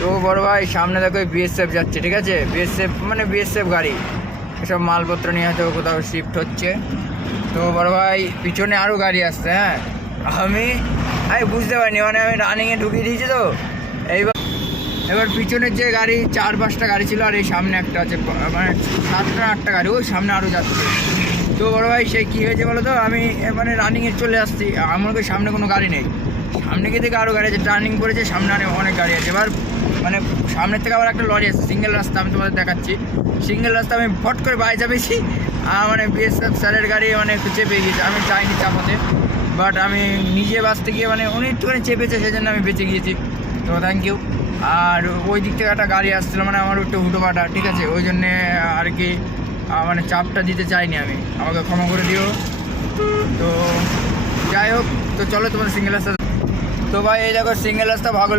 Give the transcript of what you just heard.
তো বড় ভাই সামনে দেখো বিএসএফ যাচ্ছে, ঠিক আছে, বিএসএফ মানে বিএসএফ গাড়ি, এসব মালপত্র নিয়ে হয়তো কোথাও শিফট হচ্ছে। তো বড় ভাই পিছনে আরও গাড়ি আসছে। হ্যাঁ, আমি বুঝতে পারিনি, মানে আমি রানিংয়ে ঢুকিয়ে দিয়েছি তো। এবার পিছনের যে গাড়ি 4-5টা গাড়ি ছিল, আর এই সামনে একটা আছে, মানে 7-8টা গাড়ি, ওই সামনে আরও যাচ্ছে। তো বড় ভাই সেই কী হয়েছে বলো তো, আমি মানে রানিংয়ে চলে আসছি, আমার সামনে কোনো গাড়ি নেই, সামনে গিয়ে থেকে আরও গাড়ি আছে, টার্নিং করেছে, সামনে আরও অনেক গাড়ি আছে। এবার মানে সামনের থেকে আবার একটা লরি আছে, সিঙ্গেল রাস্তা, আমি তোমাদের দেখাচ্ছি সিঙ্গেল রাস্তা। আমি ফট করে বাইরে চাপেছি, মানে বিএসএফ স্যারের গাড়ি মানে একটু চেপে গিয়েছে, আমি চাইনি চাপাতে, বাট আমি নিজে বাঁচতে গিয়ে মানে উনি একটুখানি চেপেছে, সেই জন্য আমি বেঁচে গিয়েছি। তো থ্যাংক ইউ। আর ওই দিক থেকে একটা গাড়ি আসছিলো, মানে আমার একটু হুটোপাটা, ঠিক আছে, ওই জন্যে আর কি মানে চাপটা দিতে চাইনি আমি, আমাকে ক্ষমা করে দিও। তো যাই হোক, তো চলো তোমাদের সিঙ্গেল রাস্তা। তো ভাই এই দেখো সিঙ্গেল রাস্তা ভাগল